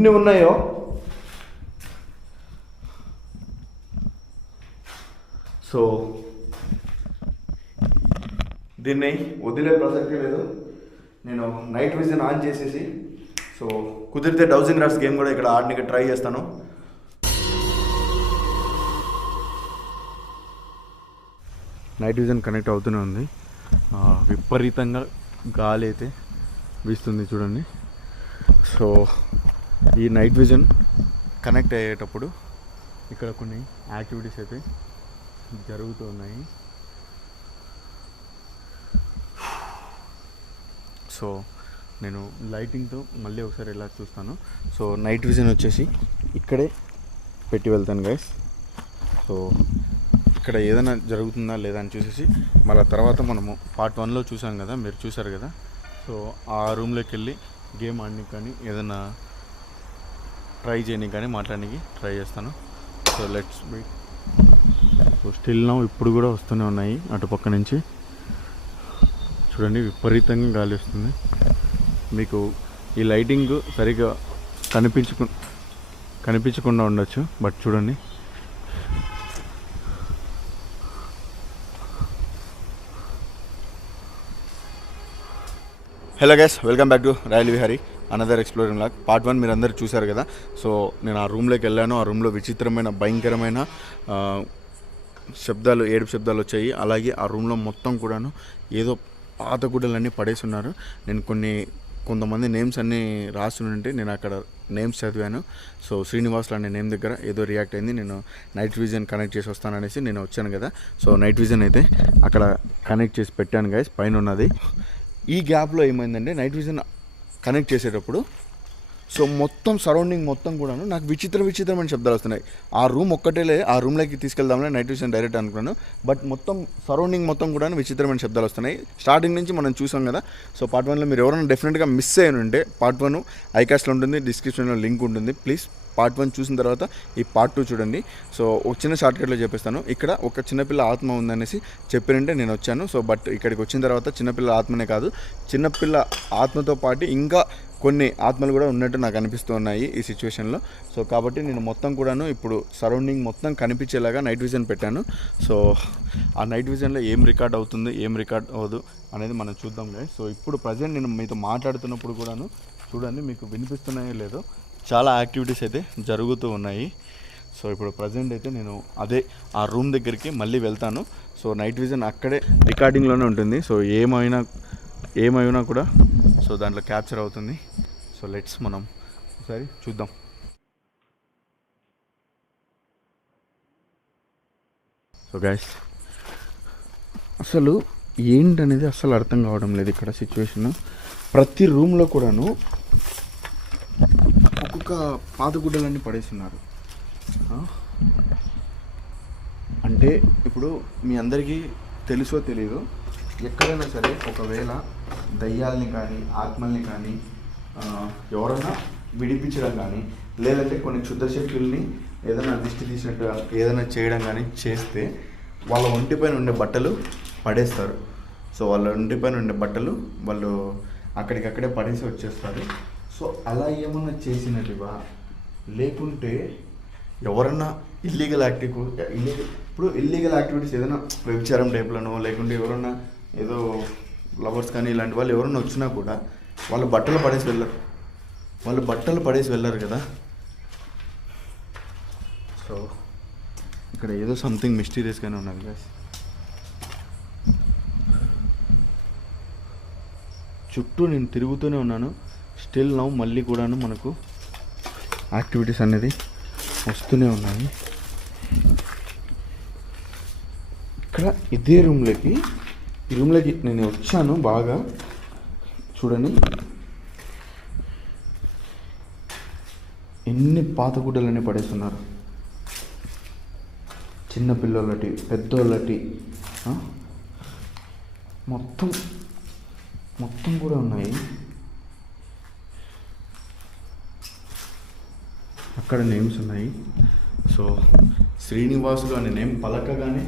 ఎన్ని ఉన్నాయో? సో దీన్ని వదిలే ప్రసక్తి లేదు. నేను నైట్ విజన్ ఆన్ చేసేసి సో కుదిరితే డౌజింగ్ రాడ్స్ గేమ్ కూడా ఇక్కడ ఆడడానికి ట్రై చేస్తాను. నైట్ విజన్ కనెక్ట్ అవుతూనే ఉంది. విపరీతంగా గాలి అయితే వీస్తుంది చూడండి. సో ఈ నైట్ విజన్ కనెక్ట్ అయ్యేటప్పుడు ఇక్కడ కొన్ని యాక్టివిటీస్ అయితే జరుగుతూ ఉన్నాయి. సో నేను లైటింగ్తో మళ్ళీ ఒకసారి ఇలా చూస్తాను. సో నైట్ విజన్ వచ్చేసి ఇక్కడే పెట్టి వెళ్తాను గైస్ సో ఇక్కడ ఏదైనా జరుగుతుందా లేదా అని చూసేసి మళ్ళీ తర్వాత మనము పార్ట్ వన్లో చూసాం కదా మీరు చూసారు కదా. సో ఆ రూమ్లోకి వెళ్ళి గేమ్ ఆడడానికి కానీ ఏదైనా ట్రై చేయడానికి కానీ మాట్లాడడానికి ట్రై చేస్తాను. So let's be so still now ఇప్పుడు కూడా వస్తూనే ఉన్నాయి అటుపక్క నుంచి. చూడండి విపరీతంగా గాలి వస్తుంది. మీకు ఈ లైటింగ్ సరిగా కనిపించకు కనిపించకుండా ఉండొచ్చు బట్ చూడండి. Hello guys welcome back to Royal Vihari another exploring vlog. Part one మీరు అందరు చూశారు కదా. సో నేను ఆ రూమ్లోకి వెళ్ళాను. ఆ రూమ్లో విచిత్రమైన భయంకరమైన శబ్దాలు ఏడుపు శబ్దాలు వచ్చాయి. అలాగే ఆ రూమ్లో మొత్తం కూడాను ఏదో పాత గుడ్డలన్నీ పడేసి ఉన్నారు. నేను కొన్ని కొంతమంది నేమ్స్ అన్నీ రాసి ఉంటే నేను అక్కడ నేమ్స్ చదివాను. సో శ్రీనివాస్ అనే నేమ్ దగ్గర ఏదో రియాక్ట్ అయింది. నేను నైట్ విజన్ కనెక్ట్ చేసి వస్తాననేసి నేను వచ్చాను కదా. సో నైట్ విజన్ అయితే అక్కడ కనెక్ట్ చేసి పెట్టాను గైస్ పైన ఉన్నది ఈ గ్యాప్లో ఏమైందంటే నైట్ విజన్ కనెక్ట్ చేసేటప్పుడు సో మొత్తం సరౌండింగ్ మొత్తం కూడాను నాకు విచిత్ర విచిత్రమైన శబ్దాలు వస్తున్నాయి. ఆ రూమ్ ఒక్కటేలే ఆ రూమ్లోకి తీసుకెళ్దామని నైట్ విషన్ డైరెక్ట్ అనుకున్నాను. బట్ మొత్తం సరౌండింగ్ మొత్తం కూడా విచిత్రమైన శబ్దాలు వస్తున్నాయి. స్టార్టింగ్ నుంచి మనం చూసాం కదా సో పార్ట్ వన్లో మీరు ఎవరైనా డెఫినెట్గా మిస్ అయ్యి ఉంటే పార్ట్ వన్ ఐకాస్ట్లో ఉంటుంది డిస్క్రిప్షన్లో లింక్ ఉంటుంది. ప్లీజ్ పార్ట్ వన్ చూసిన తర్వాత ఈ పార్ట్ టూ చూడండి. సో ఒక చిన్న షార్ట్కట్లో చెప్పేస్తాను. ఇక్కడ ఒక చిన్నపిల్ల ఆత్మ ఉందనేసి చెప్పినంటే నేను వచ్చాను. సో బట్ ఇక్కడికి వచ్చిన తర్వాత చిన్నపిల్ల ఆత్మనే కాదు. చిన్నపిల్ల ఆత్మతో పాటు ఇంకా కొన్ని ఆత్మలు కూడా ఉన్నట్టు నాకు అనిపిస్తూ ఉన్నాయి ఈ సిచ్యువేషన్లో సో కాబట్టి నేను మొత్తం కూడాను ఇప్పుడు సరౌండింగ్ మొత్తం కనిపించేలాగా నైట్ విజన్ పెట్టాను. సో ఆ నైట్ విజన్లో ఏం రికార్డ్ అవుతుంది ఏం రికార్డ్ అవ్వదు అనేది మనం చూద్దాం guys. సో ఇప్పుడు ప్రజెంట్ నేను మీతో మాట్లాడుతున్నప్పుడు కూడాను చూడండి మీకు వినిపిస్తున్నాయో లేదో. చాలా యాక్టివిటీస్ అయితే జరుగుతూ ఉన్నాయి. సో ఇప్పుడు ప్రజెంట్ అయితే నేను అదే ఆ రూమ్ దగ్గరికి మళ్ళీ వెళ్తాను. సో నైట్ విజన్ అక్కడే రికార్డింగ్లోనే ఉంటుంది. సో ఏమైనా ఏమైనా కూడా సో దాంట్లో క్యాప్చర్ అవుతుంది. సో లెట్స్ మనం ఒకసారి చూద్దాం. సో గైస్ అసలు ఏంటనేది అసలు అర్థం కావడం లేదు ఇక్కడ సిచ్యువేషన్ ప్రతి రూమ్లో కూడాను ఒక్కొక్క పాతగుడ్డలన్నీ పడేస్తున్నారు. అంటే ఇప్పుడు మీ అందరికీ తెలుసో తెలియదు ఎక్కడైనా సరే ఒకవేళ దయ్యాల్ని కానీ ఆత్మల్ని కానీ ఎవరన్నా ఎవరైనా విడిపించడం కానీ లేదంటే కొన్ని క్షుద్ర శక్తుల్ని ఏదైనా దిష్టి తీసినట్టు ఏదైనా చేయడం కానీ చేస్తే వాళ్ళ ఒంటిపైన ఉండే బట్టలు పడేస్తారు. సో వాళ్ళ ఒంటిపైన ఉండే బట్టలు వాళ్ళు అక్కడికక్కడే పడేసి వచ్చేస్తారు. సో అలా ఏమన్నా చేసినట్టుగా లేకుంటే ఎవరన్నా ఇల్లీగల్ యాక్టివ్ ఇల్లీగల్ ఇప్పుడు ఇల్లీగల్ యాక్టివిటీస్ ఏదైనా వ్యభిచారం టైప్లను లేకుంటే ఎవరన్నా ఏదో లవర్స్ కానీ ఇలాంటి వాళ్ళు ఎవరైనా వచ్చినా కూడా వాళ్ళు బట్టలు పడేసి వెళ్ళరు. వాళ్ళు బట్టలు పడేసి వెళ్ళరు కదా. సో ఇక్కడ ఏదో సంథింగ్ మిస్టీరియస్గానే ఉన్నది guys. చుట్టూ నేను తిరుగుతూనే ఉన్నాను. స్టిల్ నవ్వు మళ్ళీ కూడాను మనకు యాక్టివిటీస్ అనేది వస్తూనే ఉన్నాయి. ఇక్కడ ఇదే రూమ్లోకి ఈ రూమ్లోకి నేను వచ్చాను బాగా. చూడండి. ఎన్ని పాత గుడ్డలన్నీ పడేస్తున్నారు. చిన్నపిల్లలటి పెద్దోళ్ళటి మొత్తం మొత్తం కూడా ఉన్నాయి. అక్కడ నేమ్స్ ఉన్నాయి. సో శ్రీనివాసులు అనే నేమ్ పలకగానే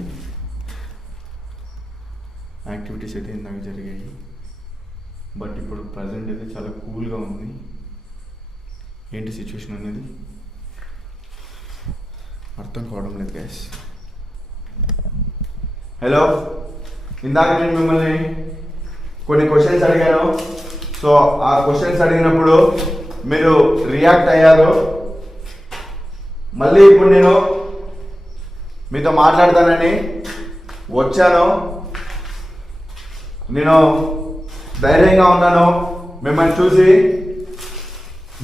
యాక్టివిటీస్ అయితే ఇందాక జరిగాయి. బట్ ఇప్పుడు ప్రజెంట్ అయితే చాలా కూల్గా ఉంది. ఏంటి సిచ్యువేషన్ అనేది? అర్థం కావడం లేదు గ్యాస్ హలో ఇందాక నేను మిమ్మల్ని కొన్ని క్వశ్చన్స్ అడిగాను. సో ఆ క్వశ్చన్స్ అడిగినప్పుడు మీరు రియాక్ట్ అయ్యారు. మళ్ళీ ఇప్పుడు నేను మీతో మాట్లాడతానని వచ్చాను. నేను ధైర్యంగా ఉన్నాను. మిమ్మల్ని చూసి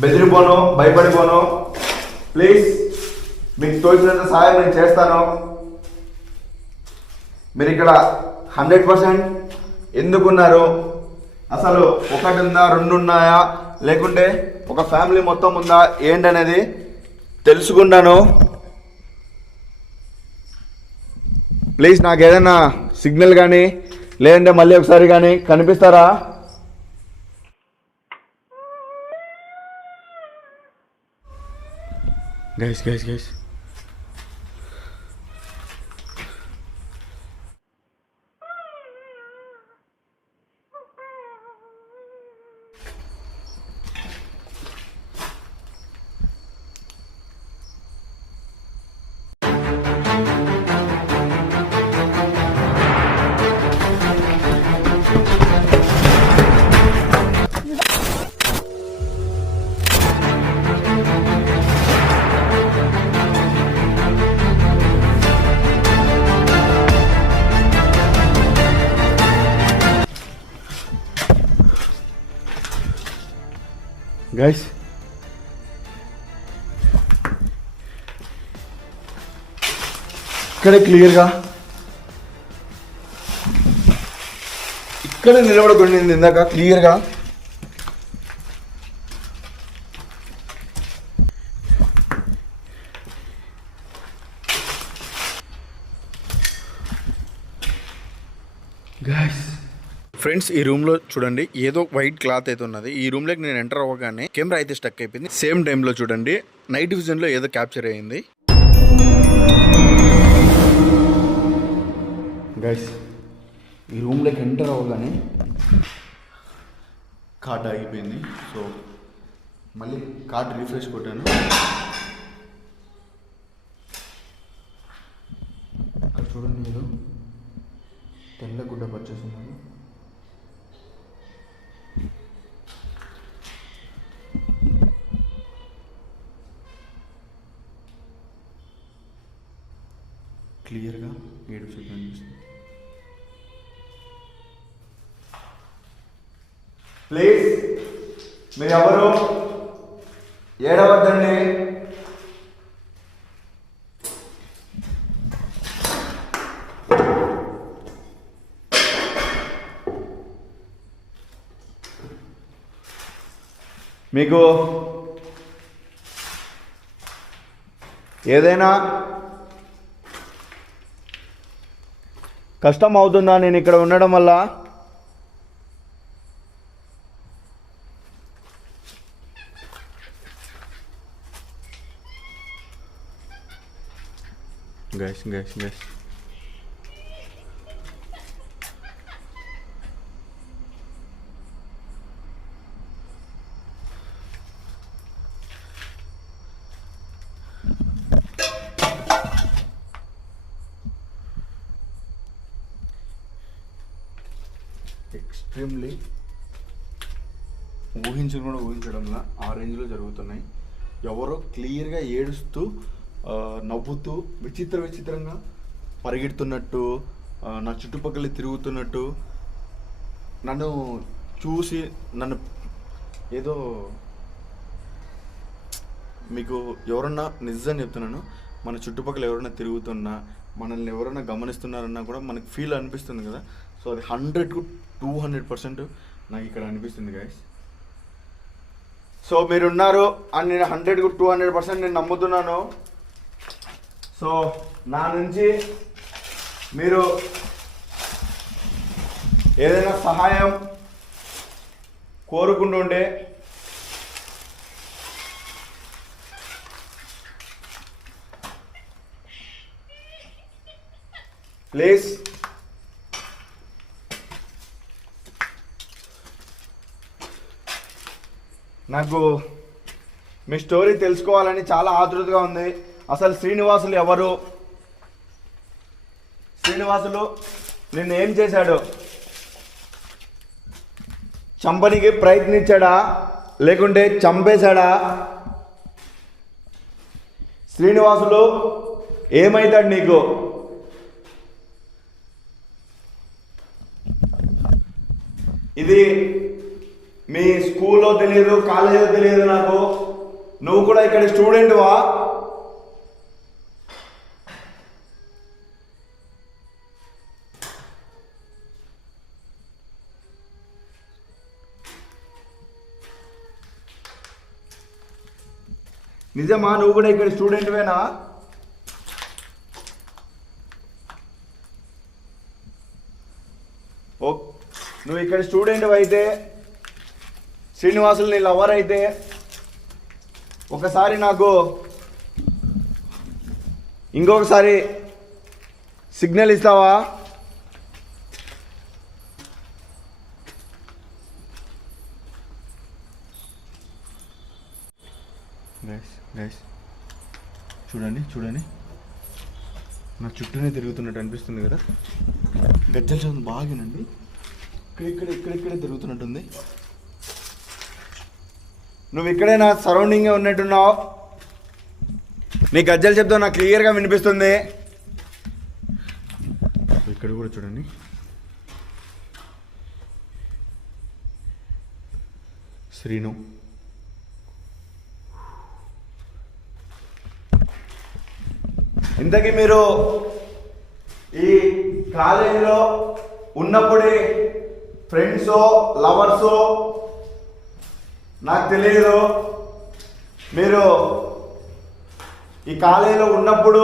బెదిరిపోను భయపడిపోను. ప్లీజ్ మీకు తోచినంత సహాయం నేను చేస్తాను. మీరు ఇక్కడ హండ్రెడ్ పర్సెంట్ ఎందుకున్నారు? అసలు ఒకటి ఉందా రెండు ఉన్నాయా లేకుంటే ఒక ఫ్యామిలీ మొత్తం ఉందా? ఏంటనేది తెలుసుకున్నాను. ప్లీజ్ నాకు ఏదైనా సిగ్నల్ కానీ లేదంటే మళ్ళీ ఒకసారి కానీ కనిపిస్తారా? గైస్ గైస్ గైస్ గైస్ ఇక్కడ క్లియర్గా. ఇక్కడ నిలబడుకుండింది ఇందాక క్లియర్గా. గైస్ ఫ్రెండ్స్ ఈ రూమ్లో చూడండి ఏదో వైట్ క్లాత్ అయితే ఉన్నది. ఈ రూమ్లోకి నేను ఎంటర్ అవ్వగానే కెమెరా అయితే స్టక్ అయిపోయింది. సేమ్ టైం లో చూడండి నైట్ విజన్లో ఏదో క్యాప్చర్ అయ్యింది గైస్ ఈ రూమ్లోకి ఎంటర్ అవ్వగానే కార్డ్ ఆగిపోయింది. సో మళ్ళీ కార్డ్ రీఫ్రెష్ కొట్టాను. అక్కడ చూడండి ఏదో తెల్ల గుడ్డ ఉన్నాను క్లియర్గా ఏడు చూపు ప్లీజ్ మీరు ఎవరు ఏడవద్దండి. మీకు ఏదైనా కష్టం అవుతుందా నేను ఇక్కడ ఉండడం వల్ల గైస్ గైస్ గైస్ ఎక్స్ట్రీమ్లీ ఊహించడం కూడా ఊహించడంలా ఆ రేంజ్లో జరుగుతున్నాయి. ఎవరో క్లియర్గా ఏడుస్తూ నవ్వుతూ విచిత్ర విచిత్రంగా పరిగెడుతున్నట్టు నా చుట్టుపక్కల తిరుగుతున్నట్టు నన్ను చూసి నన్ను ఏదో మీకు ఎవరన్నా నిజం చెప్తున్నాను మన చుట్టుపక్కల ఎవరైనా తిరుగుతున్నా మనల్ని ఎవరైనా గమనిస్తున్నారన్నా కూడా మనకి ఫీల్ అనిపిస్తుంది కదా. సో అది హండ్రెడ్కు టూ హండ్రెడ్ పర్సెంట్ నాకు ఇక్కడ అనిపిస్తుంది గాయస్ సో మీరు ఉన్నారు అని నేను హండ్రెడ్కు టూ హండ్రెడ్ పర్సెంట్ నేను నమ్ముతున్నాను. సో నా నుంచి మీరు ఏదైనా సహాయం కోరుకుంటుంటే ప్లీజ్ నాకు మీ స్టోరీ తెలుసుకోవాలని చాలా ఆతృతగా ఉంది. అసలు శ్రీనివాసులు ఎవరు? శ్రీనివాసులు నిన్న ఏం చేశాడు? చంపనికి ప్రయత్నించాడా? లేకుంటే చంపేశాడా? శ్రీనివాసులు ఏమైతాడు నీకు? ఇది మీ స్కూల్లో తెలియదు కాలేజీలో తెలియదు నాకు. నువ్వు కూడా ఇక్కడ స్టూడెంట్వా? నిజమా? నువ్వు కూడా ఇక్కడ స్టూడెంట్వేనా ఓ నువ్వు ఇక్కడ స్టూడెంట్ అయితే శ్రీనివాసులు నీ లవర్ అయితే ఒకసారి నాకు ఇంకొకసారి సిగ్నల్ ఇస్తావా గైస్ గైస్ చూడండి చూడండి. నా చుట్టూనే తిరుగుతున్నట్టు అనిపిస్తుంది కదా. గజ్జల చదువు బాగానండి ఇక్కడ ఇక్కడ ఇక్కడ ఇక్కడే తిరుగుతున్నట్టుంది. నువ్వు ఇక్కడే నా సరౌండింగే ఉన్నట్టున్నావు. నీ గజ్జలు శబ్దం నాకు క్లియర్గా వినిపిస్తుంది. ఇక్కడ కూడా చూడండి. శ్రీను. ఇంతకీ మీరు ఈ కాలేజీలో ఉన్నప్పుడే ఫ్రెండ్సో లవర్సో నాకు తెలియదు మీరు ఈ కాలేజీలో ఉన్నప్పుడు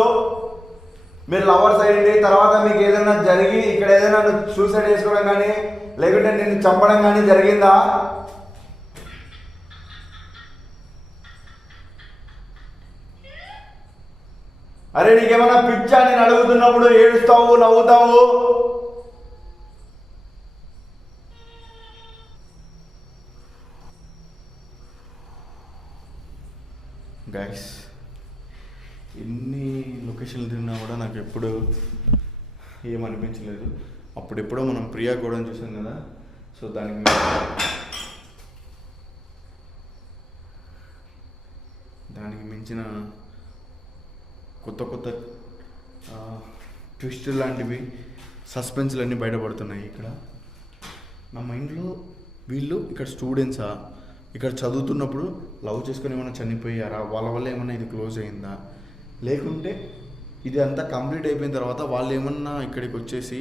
మీరు లవర్స్ అయ్యండి తర్వాత మీకు ఏదైనా జరిగి ఇక్కడ ఏదైనా సూసైడ్ చేసుకోవడం కానీ లేకుంటే నేను చంపడం కానీ జరిగిందా? అరే నీకేమన్నా పిచ్చా నేను అడుగుతున్నప్పుడు ఏడుస్తావు నవ్వుతావు? గైస్ ఎన్ని లొకేషన్లు తిన్నా కూడా నాకు ఎప్పుడు ఏమనిపించలేదు. అప్పుడెప్పుడో మనం ప్రియా కూడా చూసాం కదా సో దానికి దానికి మించిన కొత్త కొత్త ట్విస్ట్ లాంటివి సస్పెన్స్లన్నీ బయటపడుతున్నాయి ఇక్కడ. నా మైండ్లో వీళ్ళు ఇక్కడ స్టూడెంట్సా? ఇక్కడ చదువుతున్నప్పుడు లవ్ చేసుకొని ఏమైనా చనిపోయారా? వాళ్ళ వల్ల ఏమైనా ఇది క్లోజ్ అయిందా? లేకుంటే ఇది అంతా కంప్లీట్ అయిపోయిన తర్వాత వాళ్ళు ఏమన్నా ఇక్కడికి వచ్చేసి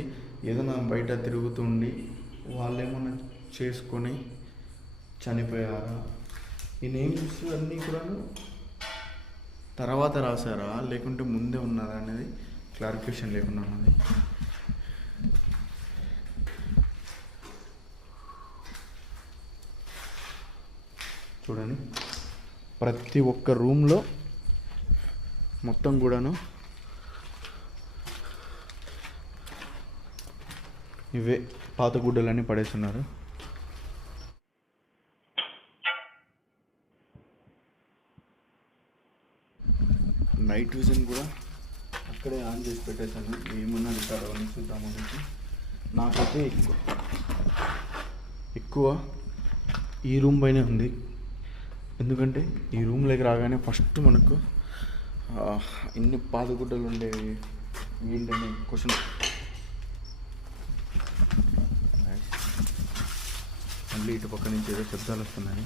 ఏదైనా బయట తిరుగుతుండి వాళ్ళు ఏమన్నా చేసుకొని చనిపోయారా? ఈ నేమ్స్ అన్నీ కూడా తర్వాత రాశారా? లేకుంటే ముందే ఉన్నారా అనేది క్లారిఫికేషన్ లేకుండా ఉన్నది. చూడండి. ప్రతి ఒక్క రూమ్లో మొత్తం కూడాను ఇవే పాత గుడ్డలన్నీ పడేస్తున్నారు. నైట్ విజన్ కూడా అక్కడే ఆన్ చేసి పెట్టేశాను. ఏమన్నా రికార్డ్ అవన్నీ చూద్దామనేసి నాకైతే ఎక్కువ. ఎక్కువ ఈ రూమ్ పైనే ఉంది. ఎందుకంటే ఈ రూమ్లోకి రాగానే ఫస్ట్ మనకు ఎన్ని ఇన్ని పాదగుడ్డలు ఉండేవి ఏంటనే క్వశ్చన్ మళ్ళీ ఇటు పక్క నుంచి ఏదో శబ్దాలు వస్తున్నాయి.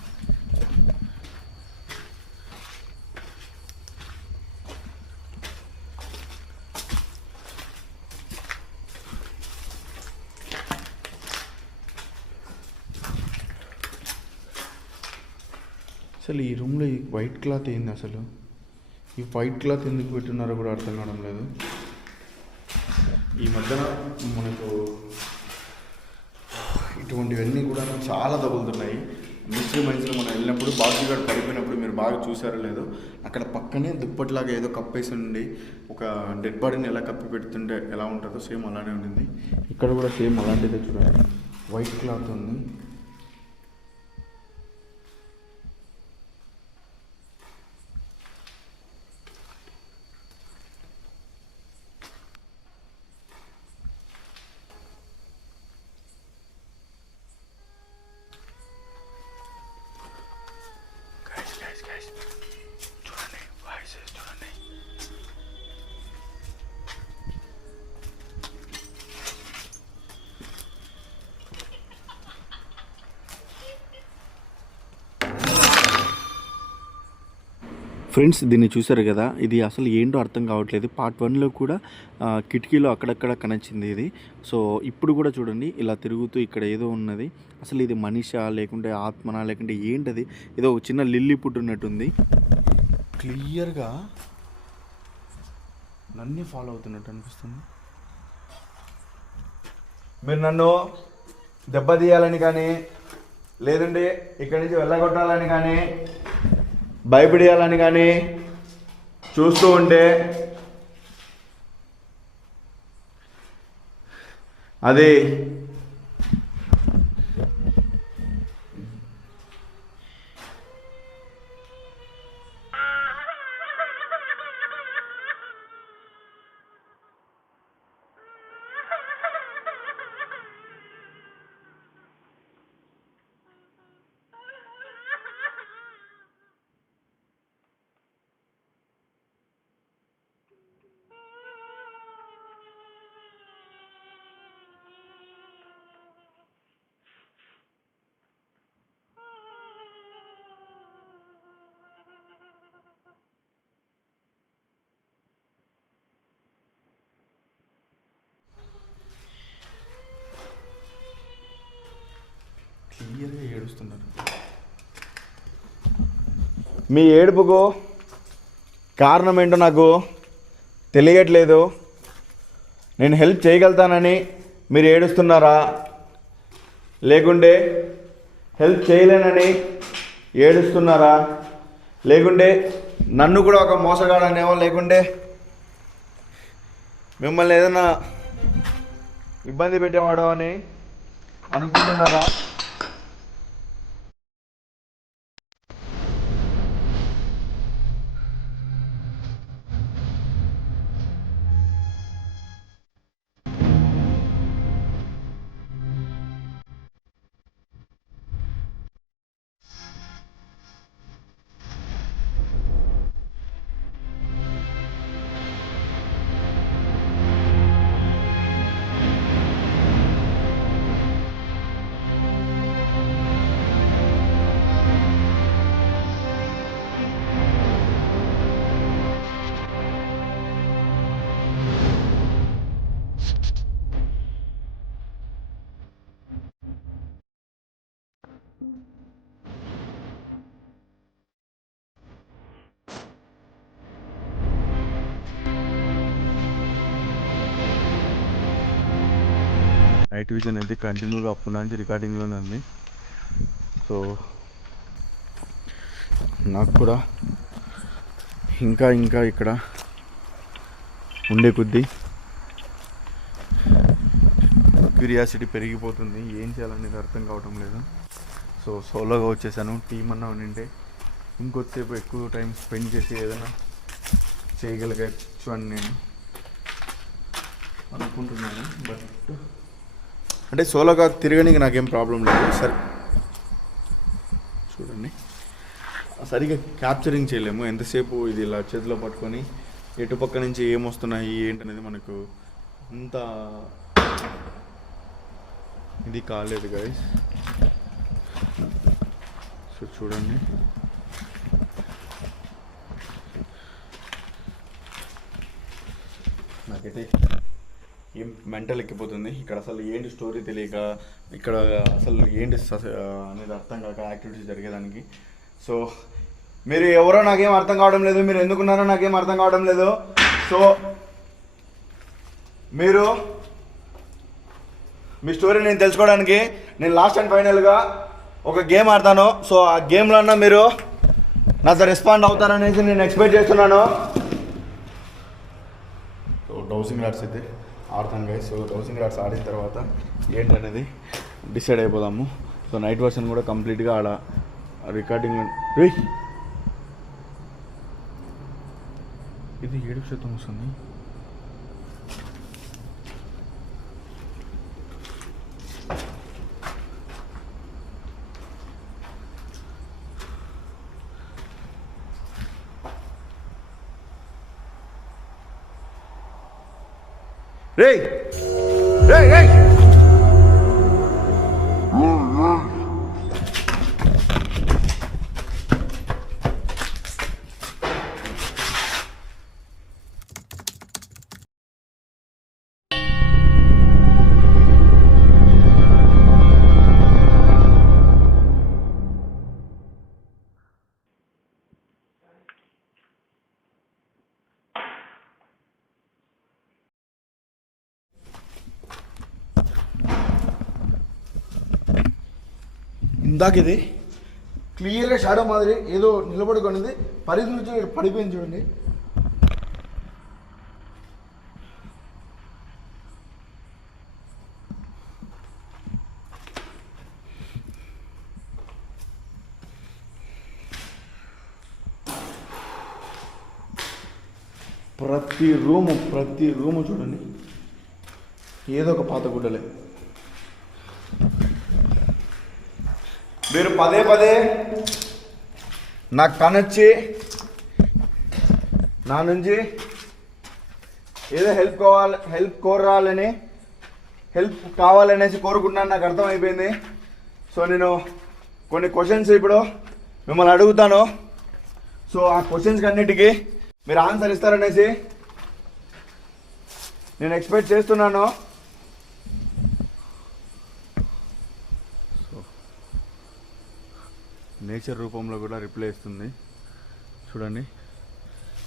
అసలు ఈ రూమ్లో ఈ వైట్ క్లాత్ ఏంది అసలు? ఈ వైట్ క్లాత్ ఎందుకు పెట్టున్నారో కూడా అర్థం కావడం లేదు. ఈ మధ్యన మనకు ఇటువంటివన్నీ కూడా చాలా తగులుతున్నాయి. మిస్ట్రీ మైన్స్లో మనం వెళ్ళినప్పుడు బాబుగాడు పడిపోయినప్పుడు మీరు బాగా చూసారో లేదో అక్కడ పక్కనే దుప్పట్లాగా ఏదో కప్పేసి ఉండి ఒక డెడ్ బాడీని ఎలా కప్పి పెడుతుంటే ఎలా ఉంటుందో సేమ్ అలానే ఉండింది. ఇక్కడ కూడా సేమ్ అలాంటిదే చూడండి. వైట్ క్లాత్ ఉంది. ఫ్రెండ్స్ దీన్ని చూశారు కదా? ఇది అసలు ఏంటో అర్థం కావట్లేదు. పార్ట్ వన్లో కూడా కిటికీలో అక్కడక్కడ కనొచ్చింది ఇది. సో ఇప్పుడు కూడా చూడండి ఇలా తిరుగుతూ ఇక్కడ ఏదో ఉన్నది. అసలు ఇది మనిషా లేకుంటే ఆత్మనా లేకుంటే ఏంటది? ఏదో ఒక చిన్న లిల్లీ పుట్టున్నట్టుంది క్లియర్గా నన్ను ఫాలో అవుతున్నట్టు అనిపిస్తుంది. మీరు నన్ను దెబ్బతీయాలని కానీ లేదంటే ఇక్కడి నుంచి వెళ్ళగొట్టాలని కానీ భయపడేయాలని కానీ చూస్తూ ఉంటే అది మీ ఏడుపుకు కారణం ఏంటో నాకు తెలియట్లేదు. నేను హెల్ప్ చేయగలుగుతానని మీరు ఏడుస్తున్నారా? లేకుంటే హెల్ప్ చేయలేనని ఏడుస్తున్నారా? లేకుంటే నన్ను కూడా ఒక మోసగాడనేమో లేకుంటే మిమ్మల్ని ఏదైనా ఇబ్బంది పెట్టేవాడో అని అనుకుంటున్నారా? నైట్ విజన్ అయితే కంటిన్యూగా అప్పటి నుంచి రికార్డింగ్లోనే ఉంది. సో నాకు కూడా ఇంకా ఇంకా ఇక్కడ ఉండే కొద్దీ క్యూరియాసిటీ పెరిగిపోతుంది. ఏం చేయాలనేది అర్థం కావటం లేదు. సో సోలోగా వచ్చేసాను. టీం అన్నా ఉండింటే ఇంకొద్దిసేపు ఎక్కువ టైం స్పెండ్ చేసి ఏదైనా చేయగలగచ్చు అని నేను అనుకుంటున్నాను. బట్ అంటే సోలోగా తిరగడానికి నాకేం ప్రాబ్లం లేదు. సరే. చూడండి. సరిగ్గా క్యాప్చరింగ్ చేయలేము. ఎంతసేపు ఇది ఇలా చేతిలో పట్టుకొని ఎటుపక్క నుంచి ఏమొస్తున్నాయి ఏంటనేది మనకు అంత ఇది కాలేదు గాయస్ సో చూడండి. నాకైతే ఏం మెంటల్ ఎక్కిపోతుంది? ఇక్కడ అసలు ఏంటి స్టోరీ తెలియక ఇక్కడ అసలు ఏంటి అనేది అర్థం కాక యాక్టివిటీస్ జరిగేదానికి. సో మీరు ఎవరో నాకేం అర్థం కావడం లేదు మీరు ఎందుకున్నారో నాకేం అర్థం కావడం లేదు. సో మీరు మీ స్టోరీ నేను తెలుసుకోవడానికి నేను లాస్ట్ అండ్ ఫైనల్గా ఒక గేమ్ ఆడతాను. సో ఆ గేమ్లో అన్న మీరు నాతో రెస్పాండ్ అవుతారనేసి నేను ఎక్స్పెక్ట్ చేస్తున్నాను. సో డౌసింగ్ రాడ్స్ అయితే. ఆడతాను గైస్ సో డౌసింగ్ రాడ్స్ ఆడిన తర్వాత ఏంటనేది డిసైడ్ అయిపోదాము. సో నైట్ వర్షన్ కూడా కంప్లీట్గా ఆడ రికార్డింగ్ ఇది ఏడు శాతం వస్తుంది. रे ఇందాక ఇది క్లియర్గా షాడో మాదిరి ఏదో నిలబడుకున్నది పరిధి నుంచి పడిపోయింది చూడండి. ప్రతి రూము ప్రతి రూము చూడండి. ఏదో ఒక పాత గుడ్డలే. మీరు పదే పదే నాకు కనొచ్చి నా నుంచి ఏదో హెల్ప్ కావాలి హెల్ప్ కోరాలని హెల్ప్ కావాలనేసి కోరుకుంటున్నాను నాకు అర్థమైపోయింది. సో నేను కొన్ని క్వశ్చన్స్ ఇప్పుడు మిమ్మల్ని అడుగుతాను. సో ఆ క్వశ్చన్స్కి అన్నిటికీ మీరు ఆన్సర్ ఇస్తారనేసి నేను ఎక్స్పెక్ట్ చేస్తున్నాను. నేచర్ రూపంలో కూడా రిప్లై ఇస్తుంది. చూడండి.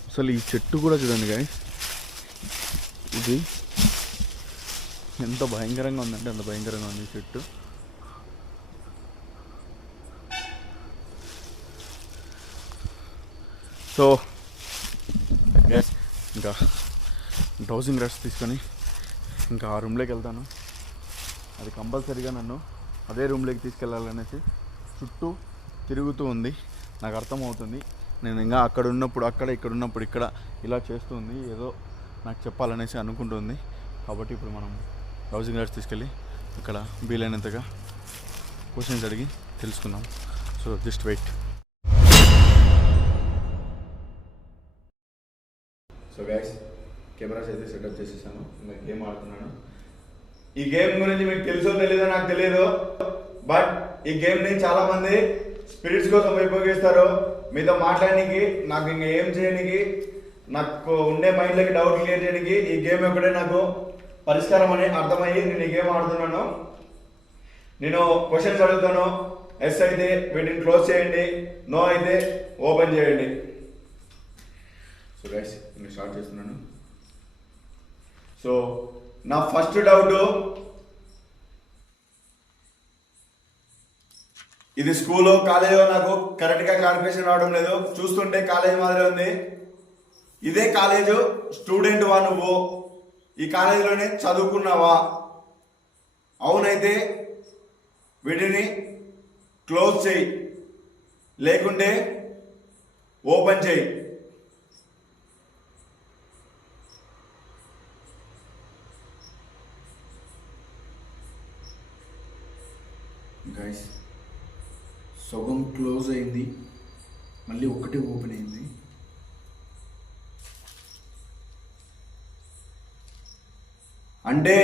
అసలు ఈ చెట్టు కూడా చూడండి కానీ ఇది ఎంత భయంకరంగా ఉందంటే అంత భయంకరంగా ఉంది ఈ చెట్టు. సో ఇంకా డౌసింగ్ రెస్ట్ తీసుకొని ఇంకా ఆ రూమ్లోకి వెళ్తాను. అది కంపల్సరీగా నన్ను అదే రూమ్లోకి తీసుకెళ్ళాలనేసి చుట్టూ తిరుగుతూ ఉంది. నాకు అర్థమవుతుంది. నేను ఇంకా అక్కడ ఉన్నప్పుడు అక్కడ ఇక్కడ ఉన్నప్పుడు ఇక్కడ ఇలా చేస్తుంది ఏదో నాకు చెప్పాలనేసి అనుకుంటుంది. కాబట్టి ఇప్పుడు మనం హౌసింగ్ గార్డ్స్ తీసుకెళ్ళి ఇక్కడ వీలైనంతగా క్వశ్చన్స్ అడిగి తెలుసుకుందాం. So just wait so guys cameras అయితే సెటప్ చేసేసాను. ఇంకా గేమ్ ఆడుతున్నాను. ఈ గేమ్ గురించి మీకు తెలుసో తెలీదో నాకు తెలియదు బట్ ఈ గేమ్ చాలామంది స్పిరిట్స్ కోసం ఉపయోగిస్తారు మీతో మాట్లాడడానికి నాకు ఇంకా ఏం చేయడానికి నాకు ఉండే మైండ్లోకి డౌట్ క్లియర్ చేయడానికి ఈ గేమ్ ఒకటే నాకు పరిష్కారం అని అర్థమయ్యి నేను ఈ గేమ్ ఆడుతున్నాను. నేను క్వశ్చన్స్ అడుగుతాను. ఎస్ అయితే వీటిని క్లోజ్ చేయండి. నో అయితే ఓపెన్ చేయండి. సో గైస్ నేను స్టార్ట్ చేస్తున్నాను. సో నా ఫస్ట్ డౌట్ ఇది స్కూలో కాలేజో నాకు కరెక్ట్గా క్లారిఫికేషన్ రావడం లేదు. చూస్తుంటే కాలేజ్ మాదిరి ఉంది. ఇదే కాలేజు స్టూడెంట్ వా నువ్వు? ఈ కాలేజీలోనే చదువుకున్నావా? అవునైతే వీటిని క్లోజ్ చేయి. లేకుంటే ఓపెన్ చేయి. గైస్ సగం క్లోజ్ అయింది మళ్ళీ ఒకటి ఓపెన్ అయింది. అంటే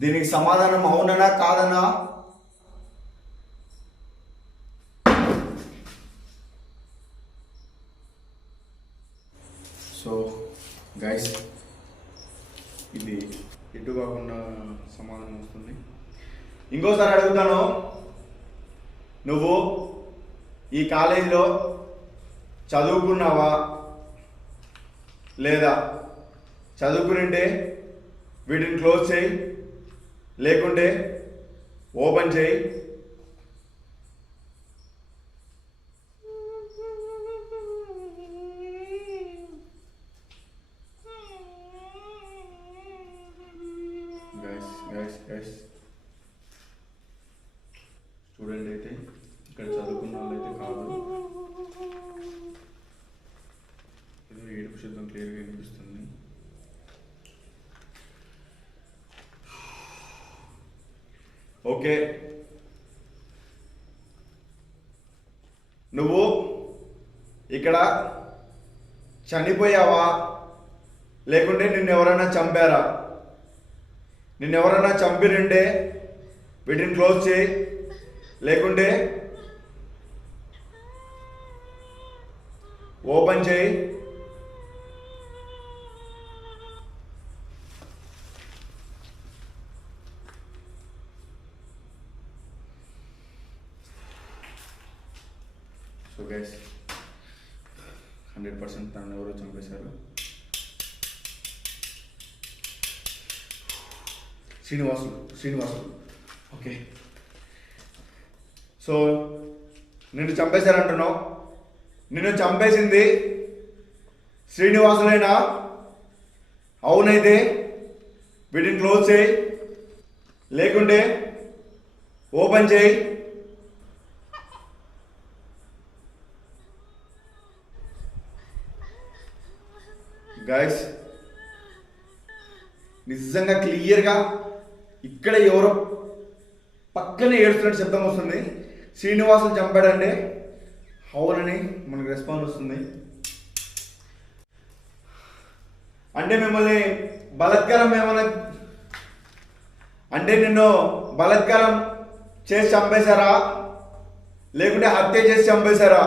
దీనికి సమాధానం అవుననా కాదనా? సో గైస్ ఇది ఎటు కాకుండా సమాధానం వస్తుంది. ఇంకోసారి అడుగుతాను. నువ్వు ఈ కాలేజీలో చదువుకున్నావా? లేదా చదువుకునింటే వీటిని క్లోజ్ చేయి లేకుంటే ఓపెన్ చేయి. చనిపోయావా? లేకుంటే నిన్ను ఎవరైనా చంపారా? నిన్ను ఎవరైనా చంపినంటే వీటిని క్లోజ్ చేయి. లేకుంటే ఓపెన్ చేయి. సో గైస్ హండ్రెడ్ పర్సెంట్ తను ఎవరో చంపేశారు. శ్రీనివాసులు శ్రీనివాసులు. ఓకే. సో నిన్ను చంపేశారంటున్నావు. నిన్ను చంపేసింది శ్రీనివాసులేనా? అవునైతే వీటిని క్లోజ్ చేయి. లేకుంటే ఓపెన్ చేయి. గైస్ నిజంగా క్లియర్గా ఇక్కడ ఎవరో పక్కనే ఏడుస్తున్నట్టు శబ్దం వస్తుంది. శ్రీనివాసులు చంపాడంటే అవునని మనకు రెస్పాన్స్ వస్తుంది. అంటే మిమ్మల్ని బలత్కారం ఏమైనా అంటే నిన్ను బలత్కారం చేసి చంపేశారా? లేకుంటే హత్య చేసి చంపేశారా?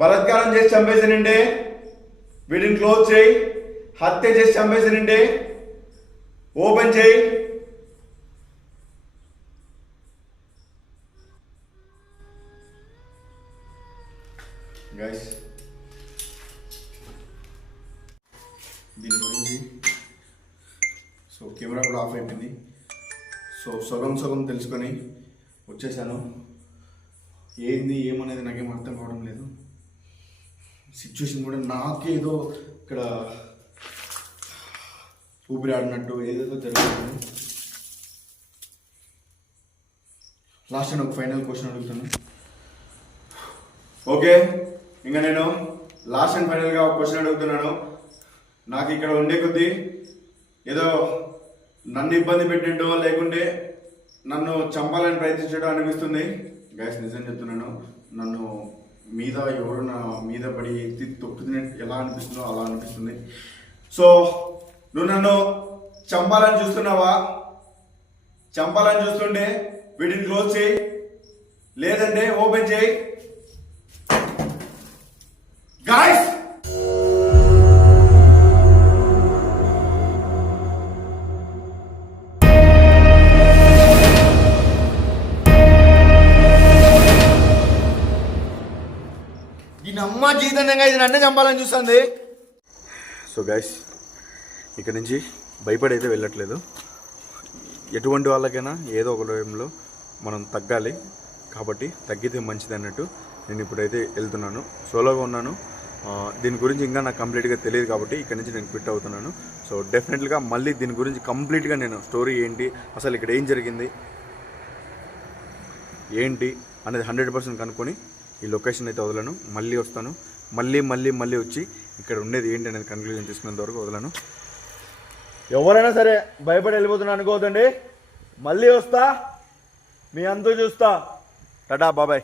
బలత్కారం చేసి చంపేశానంటే వీటిని క్లోజ్ చేయి. హత్య చేసి చంపేశానంటే ఓపెన్ చేయి. గైస్ దీని గురించి సో కెమెరా కూడా ఆఫ్ అయిపోయింది. సో సగం సగం తెలుసుకొని వచ్చేసాను. ఏంది ఏమనేది నాకేం అర్థం కావడం లేదు. సిచ్యువేషన్ కూడా నాకేదో ఇక్కడ ఊపిరి ఆడినట్టు ఏదేదో జరుగుతుంది లాస్ట్ నేను ఒక ఫైనల్ క్వశ్చన్ అడుగుతాను. ఓకే ఇంకా నేను లాస్ట్ అండ్ ఫైనల్గా ఒక క్వశ్చన్ అడుగుతున్నాను. నాకు ఇక్కడ ఉండే కొద్దీ ఏదో నన్ను ఇబ్బంది పెట్టిండో లేకుంటే నన్ను చంపాలని ప్రయత్నించడం అనిపిస్తుంది. గైస్ నిజం చెప్తున్నాను. నన్ను మీద ఎవరు నా మీద పడి ఎత్తి తొక్కుతున్నట్టు ఎలా అనిపిస్తుందో అలా అనిపిస్తుంది. సో నువ్వు నన్ను చంపాలని చూస్తున్నావా? చంపాలని చూస్తుంటే వీటిని క్లోజ్ చేయి. లేదంటే ఓపెన్ చేయి. గాయస్ జీవితంగా ఇది నన్నే చంపాలని చూస్తుంది. సో గైస్ ఇక్కడ నుంచి భయపడైతే వెళ్ళట్లేదు. ఎటువంటి వాళ్ళకైనా ఏదో ఒక టైంలో మనం తగ్గాలి. కాబట్టి తగ్గితే మంచిది అన్నట్టు నేను ఇప్పుడైతే వెళ్తున్నాను. సోలోగా ఉన్నాను. దీని గురించి ఇంకా నాకు కంప్లీట్గా తెలియదు కాబట్టి ఇక్కడ నుంచి నేను క్విట్ అవుతున్నాను. సో డెఫినెట్గా మళ్ళీ దీని గురించి కంప్లీట్గా నేను స్టోరీ ఏంటి అసలు ఇక్కడ ఏం జరిగింది ఏంటి అనేది హండ్రెడ్ పర్సెంట్ కనుక్కొని ఈ లొకేషన్ అయితే వదలను. మళ్ళీ వస్తాను. మళ్ళీ మళ్ళీ మళ్ళీ వచ్చి ఇక్కడ ఉండేది ఏంటి అనేది కన్క్లూజన్ తీసుకునేంత వరకు వదలను. ఎవరైనా సరే భయపడి వెళ్ళిపోతున్నా అనుకోవద్దండి. మళ్ళీ వస్తా. మీ అందరూ చూస్తా. టడా బాబాయ్